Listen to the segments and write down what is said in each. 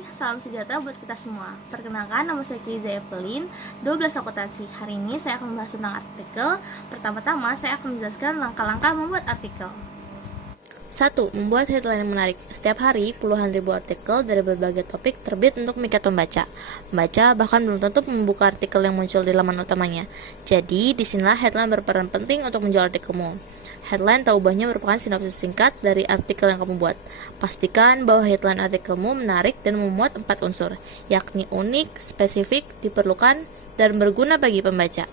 Hai, salam sejahtera buat kita semua. Perkenalkan, nama saya Kiza Evelyn, 12 akuntansi. Hari ini saya akan membahas tentang artikel. Pertama-tama, saya akan menjelaskan langkah-langkah membuat artikel. 1. Membuat headline yang menarik. Setiap hari, puluhan ribu artikel dari berbagai topik terbit untuk memikat pembaca. Pembaca bahkan belum tentu membuka artikel yang muncul di laman utamanya. Jadi, disinilah headline berperan penting untuk menjual artikelmu. Headline tak ubahnya merupakan sinopsis singkat dari artikel yang kamu buat. Pastikan bahwa headline artikelmu menarik dan memuat 4 unsur, yakni unik, spesifik, diperlukan, dan berguna bagi pembaca.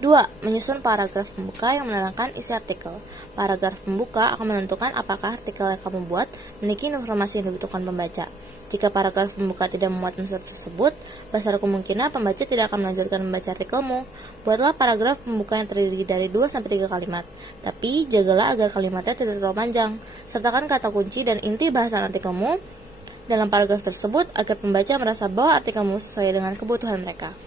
2. Menyusun paragraf pembuka yang menerangkan isi artikel. Paragraf pembuka akan menentukan apakah artikel yang kamu buat memiliki informasi yang dibutuhkan pembaca. Jika paragraf pembuka tidak memuat unsur tersebut, besar kemungkinan pembaca tidak akan melanjutkan membaca artikelmu. Buatlah paragraf pembuka yang terdiri dari 2-3 kalimat, tapi jagalah agar kalimatnya tidak terlalu panjang. Sertakan kata kunci dan inti bahasan artikelmu dalam paragraf tersebut agar pembaca merasa bahwa artikelmu sesuai dengan kebutuhan mereka.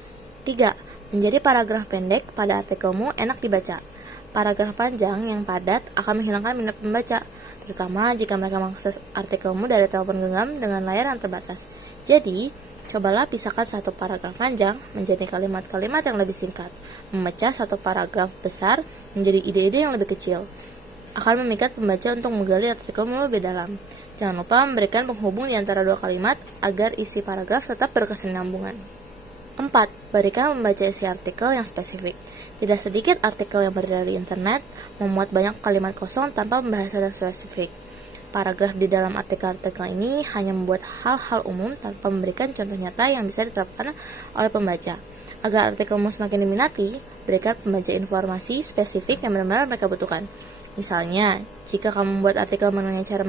3. Menjadi paragraf pendek pada artikelmu enak dibaca. Paragraf panjang yang padat akan menghilangkan minat pembaca, terutama jika mereka mengakses artikelmu dari telepon genggam dengan layar yang terbatas. Jadi, cobalah pisahkan satu paragraf panjang menjadi kalimat-kalimat yang lebih singkat, memecah satu paragraf besar menjadi ide-ide yang lebih kecil. Akan memikat pembaca untuk menggali artikelmu lebih dalam. Jangan lupa memberikan penghubung di antara dua kalimat agar isi paragraf tetap berkesinambungan. 4. Berikan membaca isi artikel yang spesifik. Tidak sedikit artikel yang beredar di internet memuat banyak kalimat kosong tanpa pembahasan yang spesifik. Paragraf di dalam artikel-artikel ini hanya membuat hal-hal umum tanpa memberikan contoh nyata yang bisa diterapkan oleh pembaca. Agar artikelmu semakin diminati, berikan pembaca informasi spesifik yang benar-benar mereka butuhkan. Misalnya, jika kamu membuat artikel mengenai cara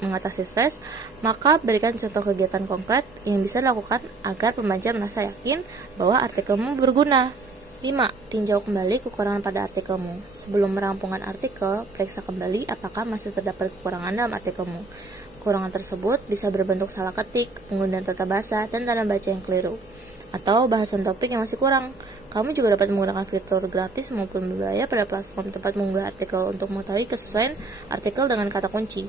mengatasi stres, maka berikan contoh kegiatan konkret yang bisa dilakukan agar pembaca merasa yakin bahwa artikelmu berguna. 5. Tinjau kembali kekurangan pada artikelmu. Sebelum merampungkan artikel, periksa kembali apakah masih terdapat kekurangan dalam artikelmu. Kekurangan tersebut bisa berbentuk salah ketik, penggunaan tata bahasa, dan tanda baca yang keliru, atau bahasan topik yang masih kurang. Kamu juga dapat menggunakan fitur gratis maupun berbayar pada platform tempat mengunggah artikel untuk mengetahui kesesuaian artikel dengan kata kunci.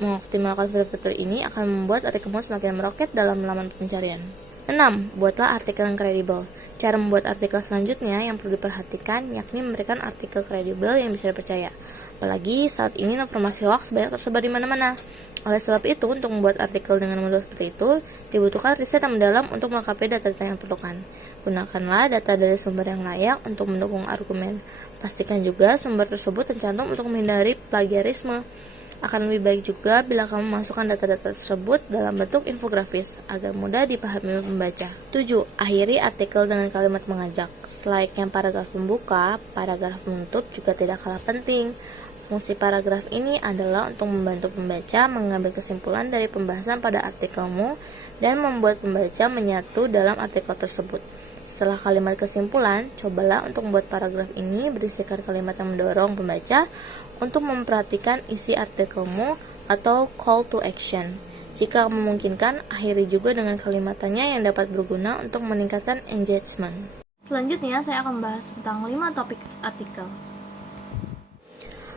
Mengoptimalkan fitur-fitur ini akan membuat artikelmu semakin meroket dalam laman pencarian. 6. Buatlah artikel yang kredibel. Cara membuat artikel selanjutnya yang perlu diperhatikan yakni memberikan artikel kredibel yang bisa dipercaya. Apalagi saat ini informasi hoax banyak tersebar di mana-mana. Oleh sebab itu, untuk membuat artikel dengan model seperti itu, dibutuhkan riset yang mendalam untuk melengkapi data-data yang diperlukan. Gunakanlah data dari sumber yang layak untuk mendukung argumen. Pastikan juga sumber tersebut tercantum untuk menghindari plagiarisme. Akan lebih baik juga bila kamu memasukkan data-data tersebut dalam bentuk infografis agar mudah dipahami pembaca. 7. Akhiri artikel dengan kalimat mengajak. Selayaknya paragraf pembuka, paragraf penutup juga tidak kalah penting. Fungsi paragraf ini adalah untuk membantu pembaca mengambil kesimpulan dari pembahasan pada artikelmu dan membuat pembaca menyatu dalam artikel tersebut. Setelah kalimat kesimpulan, cobalah untuk membuat paragraf ini berisikan kalimat yang mendorong pembaca untuk memperhatikan isi artikelmu atau call to action. Jika memungkinkan, akhiri juga dengan kalimatnya yang dapat berguna untuk meningkatkan engagement. Selanjutnya, saya akan membahas tentang 5 topik artikel.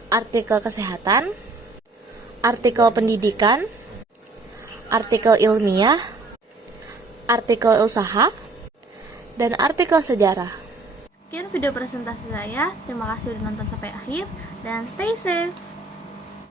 Artikel kesehatan, artikel pendidikan, artikel ilmiah, artikel usaha, dan artikel sejarah. Sekian video presentasi saya. Terima kasih sudah nonton sampai akhir dan stay safe.